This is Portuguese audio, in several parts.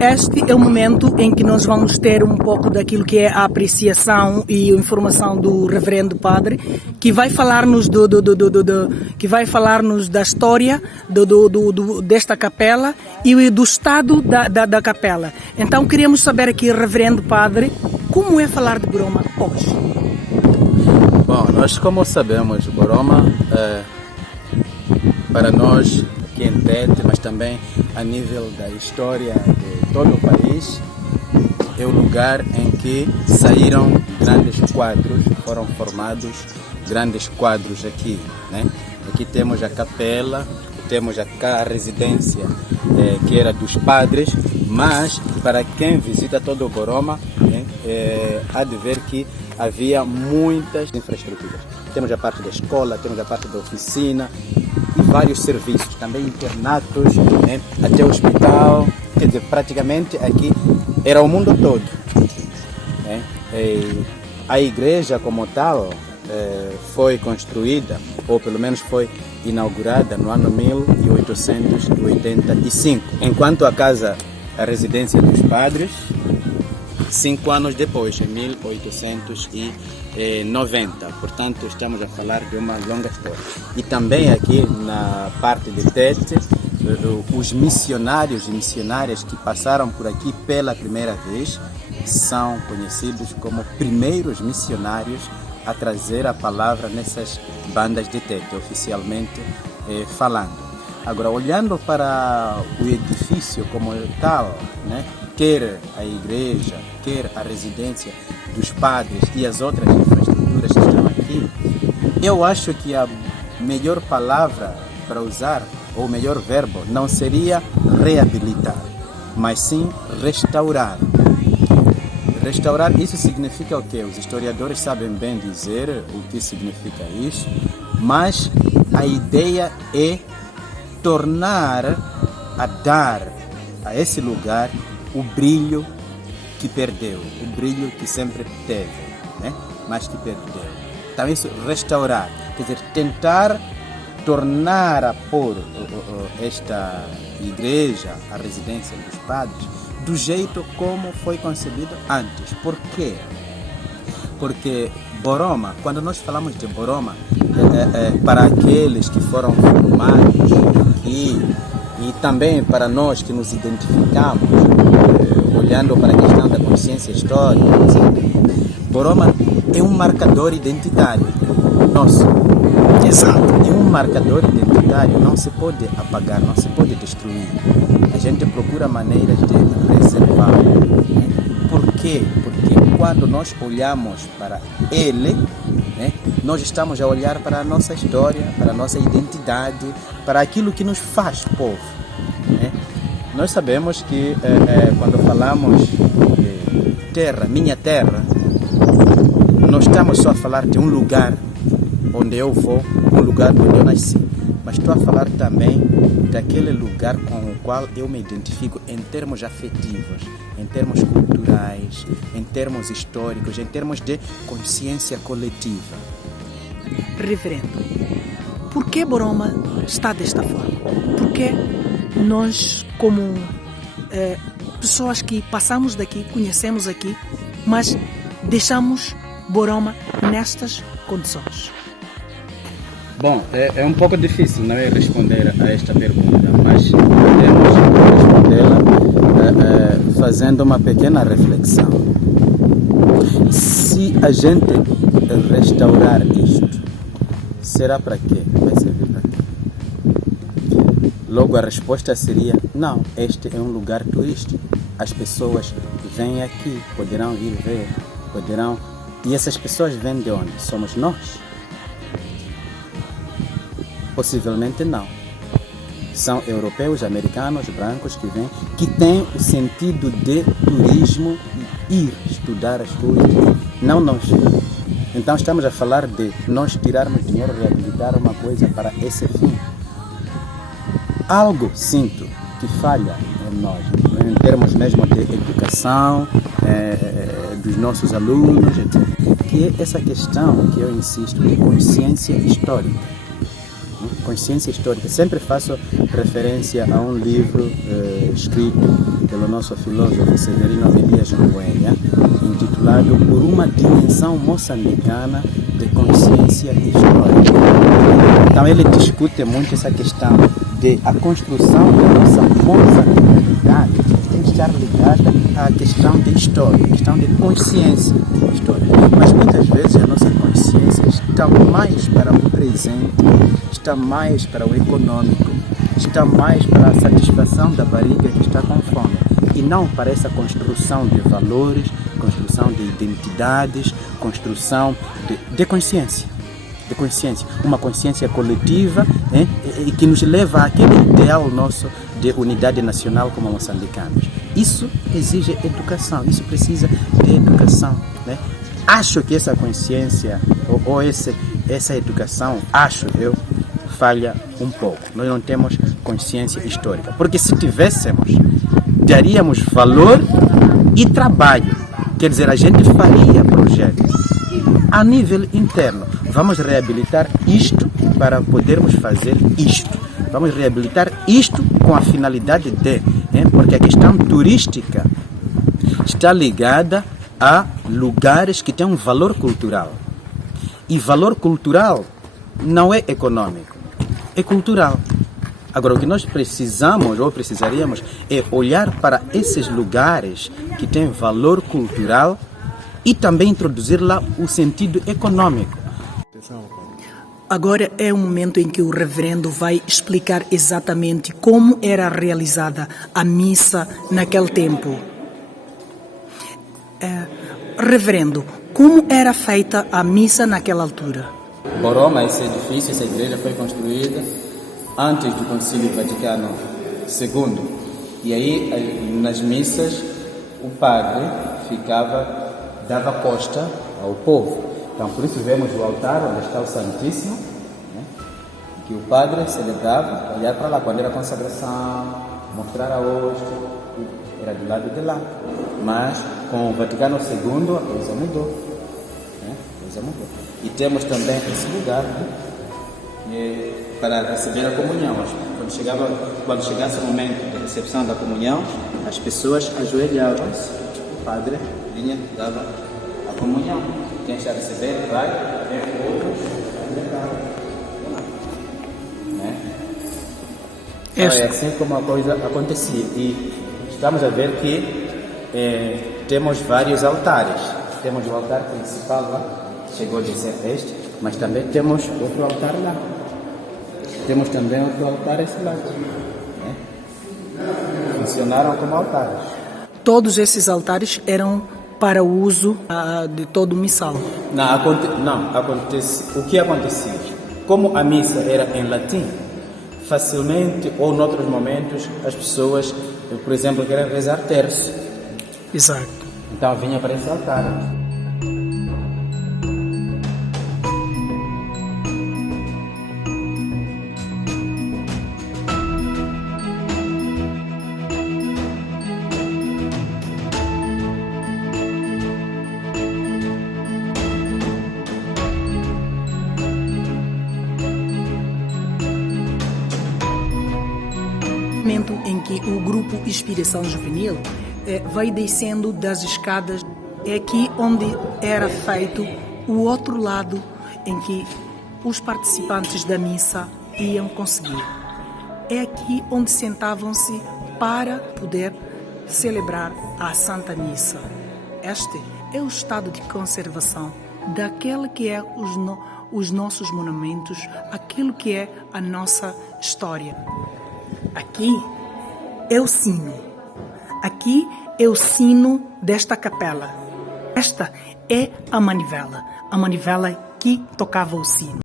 Este é o momento em que nós vamos ter um pouco daquilo que é a apreciação e a informação do Reverendo Padre, que vai falar-nos que vai falar-nos da história desta capela e do estado da capela. Então queremos saber aqui, Reverendo Padre, como é falar de Boroma hoje? Bom, nós como sabemos, Boroma, para nós que em Tete, mas também a nível da história de todo o país, é o lugar em que saíram grandes quadros, foram formados grandes quadros aqui, né? Aqui temos a capela, temos a residência que era dos padres, mas para quem visita todo o Boroma, há de ver que havia muitas infraestruturas. Temos a parte da escola, temos a parte da oficina e vários serviços, também internatos, até hospital, quer dizer, praticamente aqui era o mundo todo. A igreja como tal foi construída, ou pelo menos foi inaugurada no ano 1885, enquanto a residência dos padres, 5 anos depois, em 1890. Portanto, estamos a falar de uma longa história. E também aqui na parte de Tete, os missionários e missionárias que passaram por aqui pela primeira vez são conhecidos como primeiros missionários a trazer a palavra nessas bandas de Tete, oficialmente falando. Agora, olhando para o edifício como tal, né? Quer a igreja, quer a residência dos padres e as outras infraestruturas que estão aqui, eu acho que a melhor palavra para usar, ou o melhor verbo, não seria reabilitar, mas sim restaurar. Restaurar, isso significa o quê? Os historiadores sabem bem dizer o que significa isso, mas a ideia é tornar a dar a esse lugar o brilho que perdeu, o brilho que sempre teve, né? Mas que perdeu. Então isso, restaurar, quer dizer, tentar tornar a pôr esta igreja, a residência dos padres, do jeito como foi concebido antes. Por quê? Porque Boroma, quando nós falamos de Boroma, para aqueles que foram formados aqui, e também para nós que nos identificamos, olhando para a questão da consciência histórica, Boroma é um marcador identitário nosso. Exato. E um marcador identitário não se pode apagar, não se pode destruir. A gente procura maneiras de reservar. Por quê? Porque quando nós olhamos para ele, nós estamos a olhar para a nossa história, para a nossa identidade, para aquilo que nos faz povo. Nós sabemos que quando falamos de terra, minha terra, não estamos só a falar de um lugar onde eu vou, um lugar onde eu nasci, mas estou a falar também daquele lugar com o qual eu me identifico em termos afetivos, em termos culturais, em termos históricos, em termos de consciência coletiva. Reverendo, por que Boroma está desta forma? Por que nós, como pessoas que passamos daqui, conhecemos aqui, mas deixamos Boroma nestas condições? Bom, é um pouco difícil não é responder a esta pergunta, mas podemos respondê-la fazendo uma pequena reflexão. Se a gente restaurar isto, será para quê? Vai servir para quê? Logo a resposta seria, não, este é um lugar turístico. As pessoas vêm aqui, poderão ir ver, poderão... E essas pessoas vêm de onde? Somos nós? Possivelmente não. São europeus, americanos, brancos que vêm, que têm o sentido de turismo, ir estudar as coisas, não nós. Então estamos a falar de nós tirarmos dinheiro, reabilitar uma coisa para esse fim. Algo sinto que falha em nós, em termos mesmo de educação, dos nossos alunos, etc. Que é essa questão que eu insisto de consciência histórica. consciência histórica. Sempre faço referência a um livro escrito pelo nosso filósofo Severino Elias Nogueira, intitulado Por uma Dimensão Moçambicana de Consciência Histórica. Então ele discute muito essa questão de a construção da nossa moçambicalidade tem que estar ligada à questão de história, à questão de consciência histórica. Mas muitas vezes a nossa consciência está mais para o presente, está mais para o econômico, está mais para a satisfação da barriga que está com fome, e não para essa construção de valores, construção de identidades, construção de consciência. De consciência, uma consciência coletiva e que nos leva àquele ideal nosso de unidade nacional como moçambicanos. Isso exige educação, isso precisa de educação. Né? Acho que essa consciência ou essa educação, acho eu, falha um pouco. Nós não temos consciência histórica, porque se tivéssemos, daríamos valor e trabalho. Quer dizer, a gente faria projetos a nível interno. Vamos reabilitar isto para podermos fazer isto. Vamos reabilitar isto com a finalidade de, porque a questão turística está ligada a lugares que têm um valor cultural. E valor cultural não é econômico, é cultural. Agora, o que nós precisamos ou precisaríamos é olhar para esses lugares que têm valor cultural e também introduzir lá o sentido econômico. Agora é o momento em que o reverendo vai explicar exatamente como era realizada a missa naquele tempo. Reverendo, como era feita a missa naquela altura? Boroma, esse edifício, essa igreja foi construída antes do Concílio Vaticano II. E aí, nas missas, o padre dava costa ao povo. Então, por isso vemos o altar onde está o Santíssimo, que o padre celebrava, olhar para lá, quando era a consagração, mostrar a hóstia, era do lado de lá. Mas, com o Vaticano II, a coisa mudou. E temos também esse lugar para receber a comunhão. Quando chegasse o momento da recepção da comunhão, as pessoas ajoelhavam-se, o padre vinha e dava a comunhão. Quem está recebendo vai, outros, é assim como a coisa acontecia. E estamos a ver que temos vários altares. Temos o altar principal lá, chegou a dizer este, mas também temos outro altar lá. Temos também outro altar a esse lado. Funcionaram como altares. Todos esses altares eram para o uso de todo o missal? Não, acontece. O que acontecia? Como a missa era em latim, facilmente, ou em outros momentos, as pessoas, por exemplo, querem rezar terço. Exato. Então vinha para esse altar. Em que o grupo Inspiração Juvenil vai descendo das escadas, é aqui onde era feito o outro lado em que os participantes da missa iam conseguir. É aqui onde sentavam-se para poder celebrar a Santa Missa. Este é o estado de conservação daquele que é os nossos monumentos, aquilo que é a nossa história. Aqui é o sino. Aqui é o sino desta capela. Esta é a manivela que tocava o sino.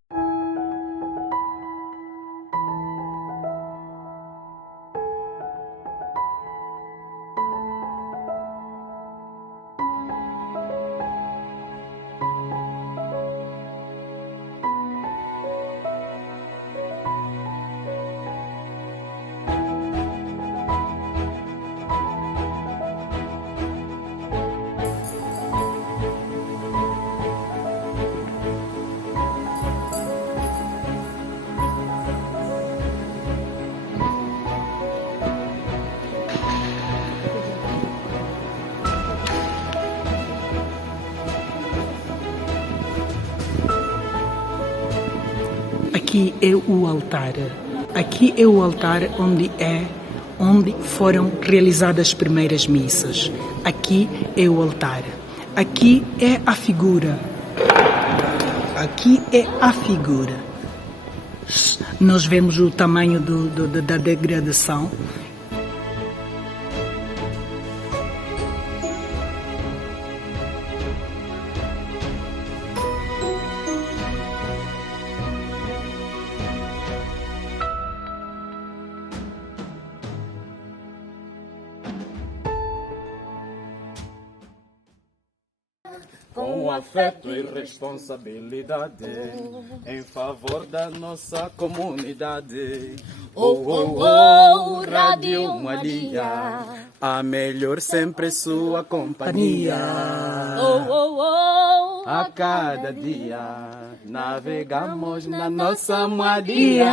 aqui é o altar. Aqui é o altar onde foram realizadas as primeiras missas. Aqui é o altar. Aqui é a figura. Aqui é a figura. Nós vemos o tamanho da degradação. Com afeto e responsabilidade, em favor da nossa comunidade. Oh, oh, oh, Rádio Maria, a melhor sempre sua companhia. Oh, oh, oh, A cada dia navegamos na nossa Maria.